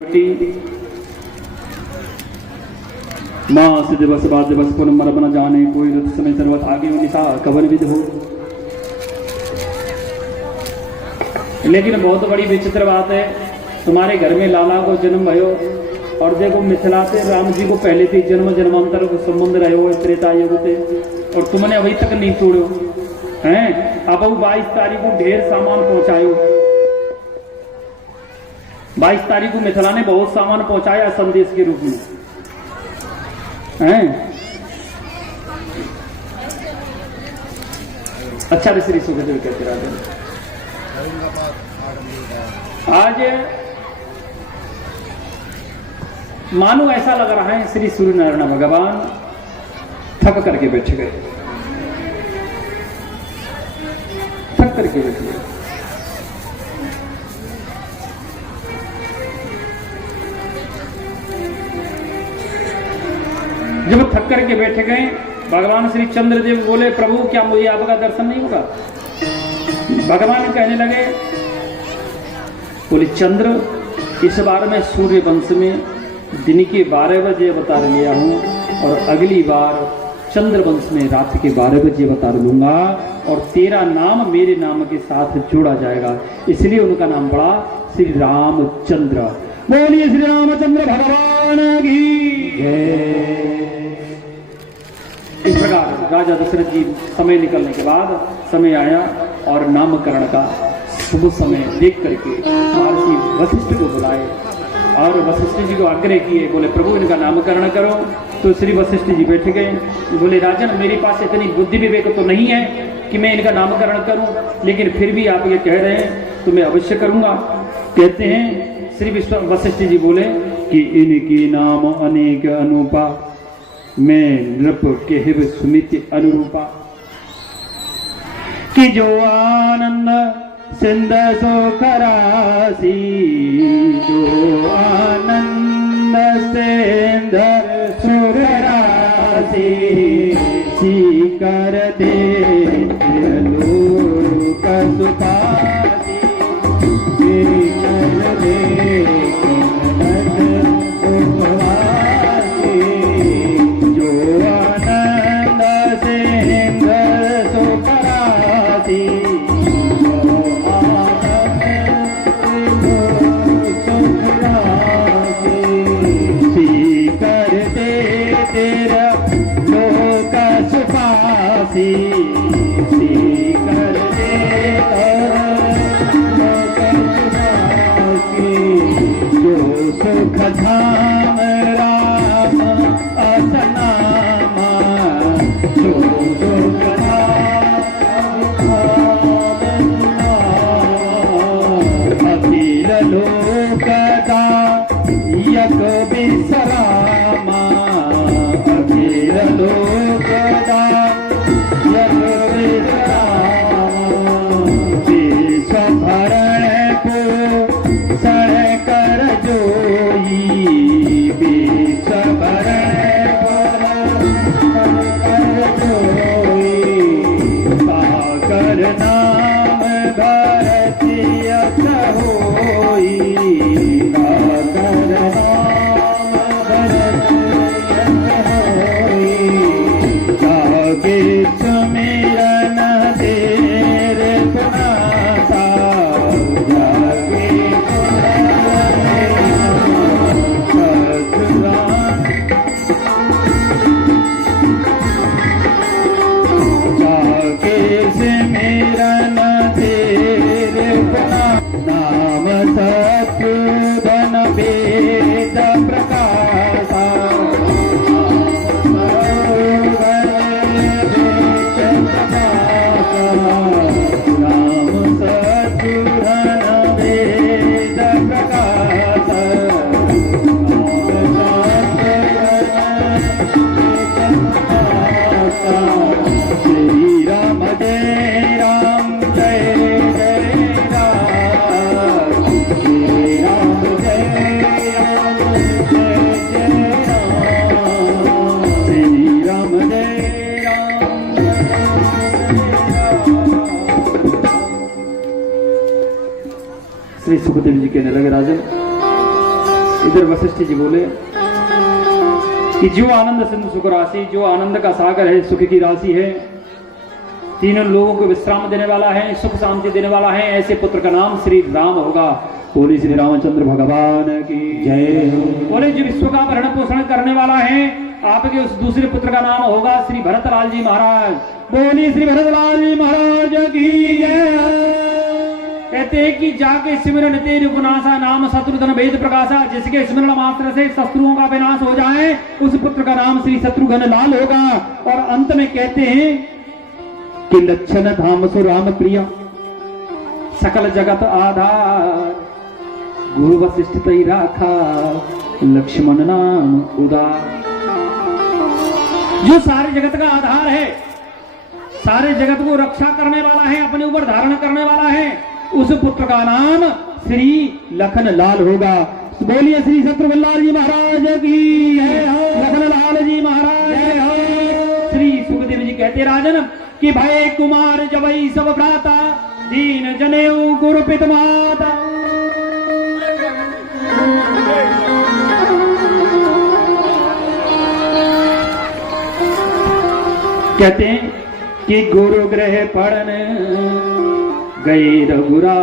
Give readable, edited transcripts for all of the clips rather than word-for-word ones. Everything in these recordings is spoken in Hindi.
माँ से दिवस बाद दिवस को नंबर बना जाने कोई रुत समय सर्वत आगे निशा कवन विद हो। लेकिन बहुत बड़ी विचित्र बात है, तुम्हारे घर में लाला को जन्म भयो और देखो मिथिला से राम जी को पहले से जन्म जन्मांतर को संबंध रहे हो त्रेता युग से और तुमने अभी तक नहीं तोड़ो हैं। अब 22 तारीख को ढेर सामान पहुंचायो, 22 तारीख को मिथिला ने बहुत सामान पहुंचाया संदेश के रूप में हैं। अच्छा ऋषि सुखदेव कहते राजन आज मानो ऐसा लग रहा है श्री सूर्य नारायण भगवान थक करके बैठ गए, थक करके बैठ गए। जब थक करके बैठ गए भगवान श्री चंद्रदेव बोले प्रभु क्या मुझे आपका दर्शन नहीं होगा। भगवान कहने लगे बोले चंद्र इस बार मैं सूर्य वंश में दिन के 12 बजे अवतार लिया हूं और अगली बार चंद्र वंश में रात के 12 बजे अवतार लूंगा और तेरा नाम मेरे नाम के साथ जोड़ा जाएगा, इसलिए उनका नाम पड़ा श्री रामचंद्र। बोलिए श्री रामचंद्र भगवान की जय। इस प्रकार राजा दशरथ जी समय निकलने के बाद समय आया और नामकरण का शुभ समय देख करके महर्षि वशिष्ठ को बुलाए और वशिष्ठ जी को आग्रह किए, बोले प्रभु इनका नामकरण करो। तो श्री वशिष्ठ जी बैठ गए, बोले राजन मेरे पास इतनी बुद्धि विवेक तो नहीं है कि मैं इनका नामकरण करूं, लेकिन फिर भी आप ये कह रहे हैं तो मैं अवश्य करूंगा। कहते हैं श्री वशिष्ठ जी बोले कि इनके नाम अनेक अनुपा मैं नृप केहिब सुमित अनुरूपा कि जो आनंद सिंध सुख राशि, जो आनंद सिंध सुर राशि कर दे लोक सुखासी कर दे धाम राम असनामा जो अखिल लोकदा यक विश्रामा, अखिल लोकदा यक विश्रामा विश्व भरण पोषण कर जोई, विश्व भरण कर जोई साकर नाम भरतीय होई, साकर नाम भरतीय होई जागे सुमिरन देर पुनासा, जागे नाम सत्युधन वेद प्रकाशा, नाम सत्युधन वेद प्रकाशा श्री राम जय राम जय जय राम, श्री राम जय राम जय जय राम, श्री राम जय राम श्री सुखदेव जी कहने लगे राजन इधर वशिष्ठ जी बोले कि जो आनंद सिंधु सुख राशि, जो आनंद का सागर है, सुख की राशि है, तीनों लोगों को विश्राम देने वाला है, सुख शांति देने वाला है, ऐसे पुत्र का नाम श्री राम होगा। बोले श्री रामचंद्र भगवान की जय। बोले जो विश्व का भरण पोषण करने वाला है, आपके उस दूसरे पुत्र का नाम होगा श्री भरतलाल जी महाराज। बोली श्री भरतलाल जी महाराज की जय। कहते हैं कि जाके सिमरन तेज उपनाशा नाम शत्रुघ्न वेद प्रकाशा, जिसके स्मरण मात्र से शत्रुओं का विनाश हो जाए, उस पुत्र का नाम श्री शत्रुघ्न लाल होगा। और अंत में कहते हैं कि लक्षण धाम सु राम प्रिया, सकल जगत आधार, गुरु वशिष्ठ तई राखा, लक्ष्मण नाम उदार। जो सारे जगत का आधार है, सारे जगत को रक्षा करने वाला है, अपने ऊपर धारण करने वाला है, उस पुत्र का नाम श्री लखन लाल होगा। बोलिए श्री शत्रुघ्न लाल जी महाराज की जय हो, लखन लाल जी महाराज जय हो। श्री सुखदेव जी कहते राजन कि भय कुमार जवई सब भ्राता, दीन जनेऊ गुरु पित माता। कहते हैं कि गुरु ग्रह पढ़न गए रघुरा,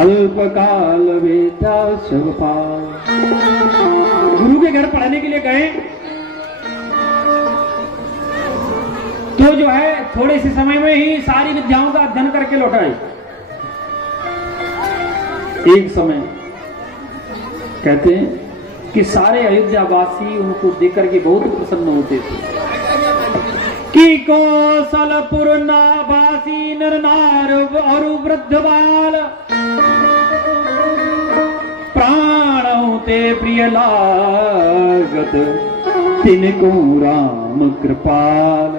अल्पकाल बेटा सब पाल। गुरु के घर पढ़ने के लिए गए तो जो है थोड़े से समय में ही सारी विद्याओं का अध्ययन करके लौटाए। एक समय कहते हैं कि सारे अयोध्यावासी उनको देख करके बहुत प्रसन्न होते थे कि कौशलपुर नावासी नर नार और वृद्ध बाल, प्राणों ते प्रिय लागत, तिनको राम कृपाल।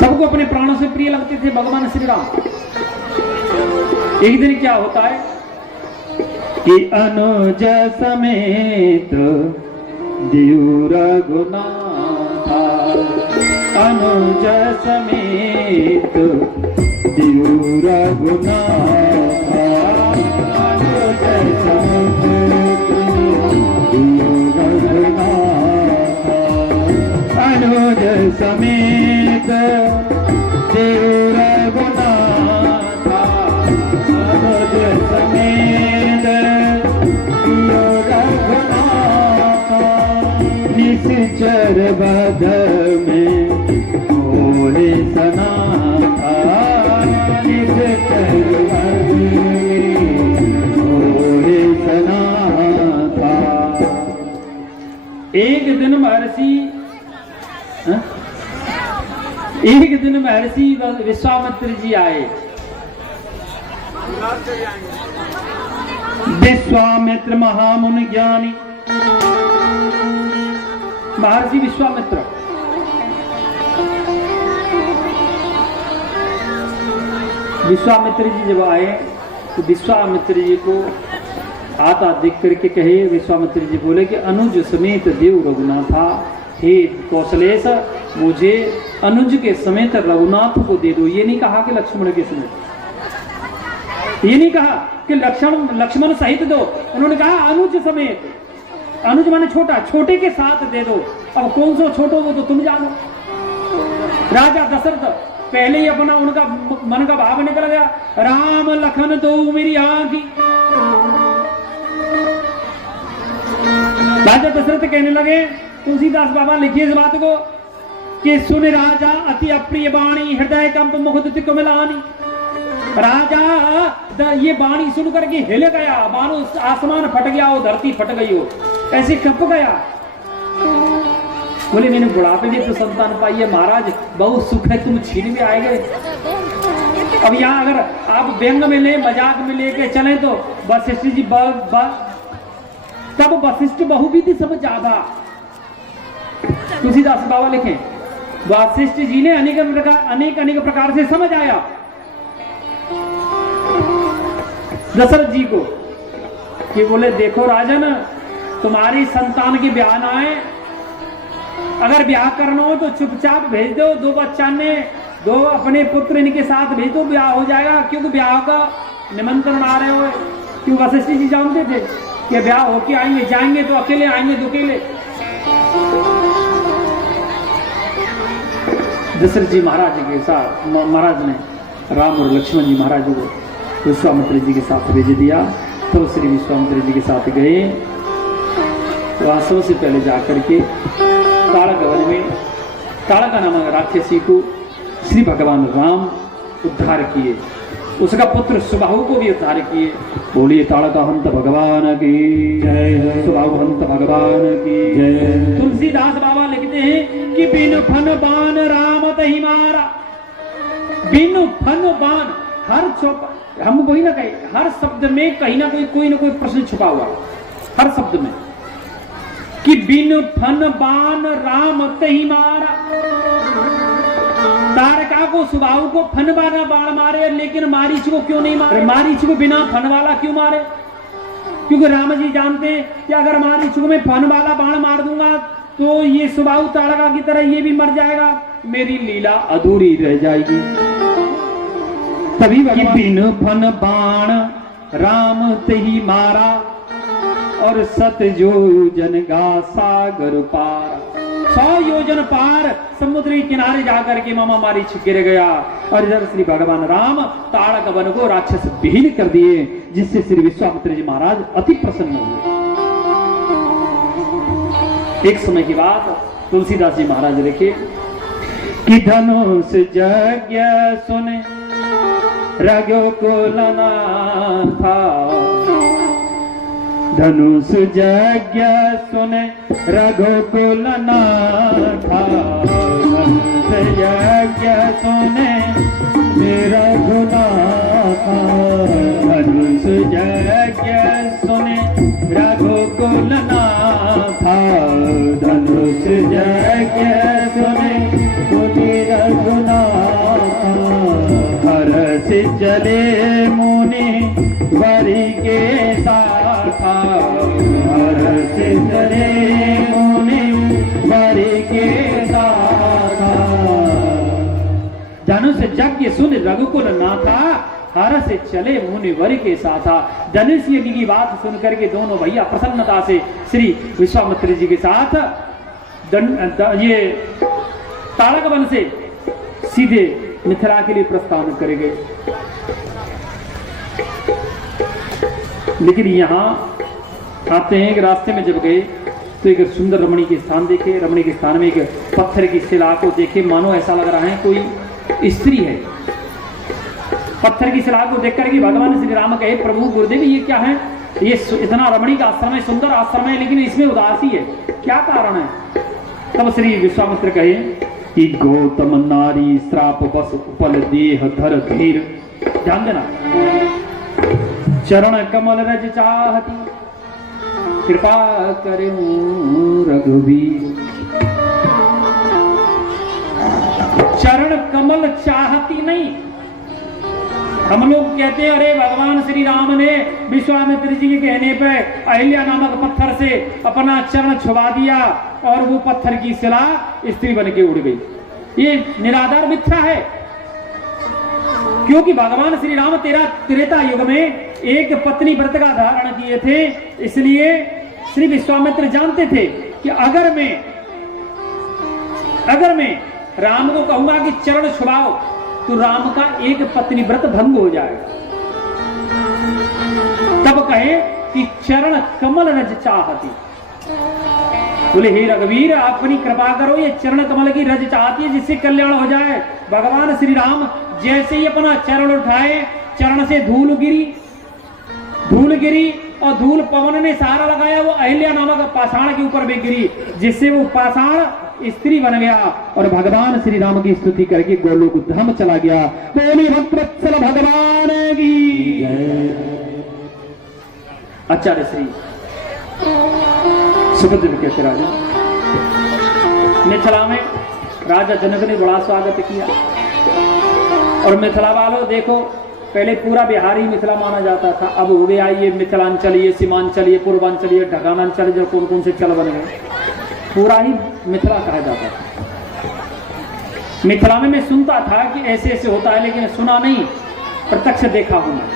सबको अपने प्राणों से प्रिय लगते थे भगवान श्री राम। एक दिन क्या होता है कि अनुज समेत देव रघुनाथा, अनुज समेत देव रघुनाथा, अनुज समेत देव रघुनाथा, अनुज समेत देव रघुनाथा, अनुज समेत देव रघुनाथा। निश्चर बध में भोले सनाथा, निश्चर बध में भोले सनाथा। एक दिन महर्षि विश्वामित्र जी आए। विश्वामित्र महामुनि ज्ञानी, महर्षि विश्वामित्र जी जब आए तो विश्वामित्र जी को आता देख करके कहे, विश्वामित्र जी बोले कि अनुज समेत देव रघुनाथा, हे कौशलेश मुझे अनुज के समेत रघुनाथ को दे दो। ये नहीं कहा कि लक्ष्मण के समेत, ये नहीं कहा कि लक्ष्मण सहित दो, उन्होंने कहा अनुज समेत। अनुज माने छोटा, छोटे के साथ दे दो। अब कौन सा छोटो वो तो तुम जानो। राजा दशरथ पहले ही अपना उनका मन का भाव निकल गया, राम लखन दो मेरी आंखी। राजा दशरथ कहने लगे, तुलसीदास बाबा लिखिए इस बात को कि सुन राजा अति अप्रिय वाणी, हृदय कंप मुख दुति मिलानी। राजा ये वाणी सुन करके हिल गया, मानो आसमान फट गया हो, धरती फट गई हो, ऐसे कंप गया। बोले मैंने बुढ़ापे में तो संतान पाई है महाराज, बहुत सुख है, तुम छीन में आएंगे। अब यहाँ अगर आप व्यंग में ले, मजाक में लेके चले तो वशिष्ठ जी तब वशिष्ठ बहुविधि समझ ज्यादा। तुलसीदास बाबा लिखे, वशिष्ठ जी ने अनेक प्रकार से समझ आया दशरथ जी को कि बोले देखो राजन, तुम्हारी संतान की ब्याह ना है, अगर ब्याह करना हो तो चुपचाप भेज दो, दो बच्चा ने दो अपने पुत्र इनके साथ भेज दो, ब्याह हो जाएगा। क्योंकि ब्याह का निमंत्रण आ रहे हो? क्यों वशिष्ठ जी जानते थे कि ब्याह होके आएंगे, जाएंगे तो अकेले आएंगे, दुकेले। दशरथ जी महाराज के साथ महाराज ने राम और लक्ष्मण जी महाराज को विश्वामित्र जी के साथ भेज दिया। तो श्री विश्वामित्र जी के साथ गए। वहां सबसे पहले जाकर के ताड़क वन में ताड़का नामक राक्षसी को श्री भगवान राम उद्धार किए, उसका पुत्र सुबाहु को भी उद्धार किए। बोलिए ताड़का हंत भगवान की जय, सुबाहु हंत भगवान की जय। तुलसीदास बाबा लिखते हैं कि बिनु फन बान राम तहि मारा। बिनु फन बान, हर हम वही ना कहे, हर शब्द में कहीं ना कोई प्रश्न छुपा हुआ, हर शब्द में, कि बिनु फन बान राम तहि मारा। तारका को सुबाहु को फन वाला बाण मारे, लेकिन मारीच को क्यों नहीं मारे? मारीच को बिना फन वाला क्यों मारे? क्योंकि राम जी जानते हैं कि अगर मारीच को मैं फन वाला बाण मार दूंगा तो ये सुबाहु तारका की तरह ये भी मर जाएगा, मेरी लीला अधूरी रह जाएगी। तभी बिन फन बाण राम तही मारा, और सत योजन गा सागर पार। 100 योजन पार समुद्र के किनारे जाकर के मामा मारीच गिर गया। और इधर श्री भगवान राम ताड़क वन को राक्षस विहीन कर दिए, जिससे श्री विश्वामित्र जी महाराज अति प्रसन्न हुए। एक समय की बात तुलसीदास जी महाराज लिखे कि धनुष यज्ञ सुने रघुकुल था। धनुष यज्ञ सुने रघुकुल था। धनुष यज्ञ सुने रघुनाथ। धनुष यज्ञ सुने रघुकुल था। धनुष यज्ञ सुने मुनि रघुनाथ। हर्ष चले मुनि वरि के साथ। हर्ष चले मुनि वरि के साथ। धनुष यज्ञ सुन रघुकुल नाथा। हर्ष चले मुनि वरि के साथ। धनुष यज्ञ की बात सुनकर के दोनों भैया प्रसन्नता से श्री विश्वामित्र जी के साथ ये ताड़क वन से सीधे मिथिला के लिए प्रस्थान कर गए। लेकिन यहाँ आते हैं कि रास्ते में जब गए तो एक सुंदर रमणी के स्थान देखे। रमणी के स्थान में एक पत्थर की शिला को देखे, मानो ऐसा लग रहा है कोई स्त्री है। पत्थर की शिला को देख करके भगवान श्री राम कहे, प्रभु गुरुदेव ये क्या है? ये इतना रमणी का आश्रम है, सुंदर आश्रम है, लेकिन इसमें उदासी है, क्या कारण है? तब श्री विश्वामित्र कहे कि गौतम नारी श्राप बस उपल देह धर धीर। ध्यान देना, चरण कमल रज चाहती कृपा करूं रघुवीर। चरण कमल चाहती नहीं। हम लोग कहते हैं अरे भगवान श्री राम ने विश्वामित्र जी के कहने पे अहिल्या नामक पत्थर से अपना चरण छुपा दिया और वो पत्थर की शिला स्त्री बन के उड़ गई। ये निराधार मिथ्या है, क्योंकि भगवान श्री राम त्रेता युग में एक पत्नी व्रत का धारण किए थे। इसलिए श्री विश्वामित्र जानते थे कि अगर मैं राम को कहूंगा कि चरण छुपाओ तो राम का एक पत्नी व्रत भंग हो जाएगा। तब कहे कि चरण कमल रज चाहती। बोले हे रघुवीर अपनी कृपा करो, ये चरण कमल की रज चाहती है जिससे कल्याण हो जाए। भगवान श्री राम जैसे ही अपना चरण उठाए, चरण से धूल गिरी और धूल पवन ने सहारा लगाया, वो अहिल्या नामक पाषाण के ऊपर भी गिरी, जिससे वो पाषाण स्त्री बन गया और भगवान श्री राम की स्तुति करके गोलोक धाम चला गया। बोले भक्तवत्सल भगवान की आचार्य श्री सुभद्र कहते राजा मिथिला में राजा जनक ने बड़ा स्वागत किया। और मिथिला वालों देखो, पहले पूरा बिहार ही मिथिला माना जाता था, अब हो गया ये मिथिलांचल, ये सीमांचल, ये पूर्वांचल, ये ढगानांचल, जो कौन कौन से चल बन गए, पूरा ही मिथिला कहा जाता था। मिथिला में मैं सुनता था कि ऐसे ऐसे होता है, लेकिन सुना नहीं, प्रत्यक्ष देखा हूं मैं।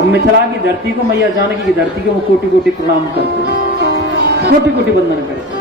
और मिथिला की धरती को, मैया जानकी की धरती को वो कोटि कोटि प्रणाम करते हैं, कोटि कोटि वंदन करते हैं।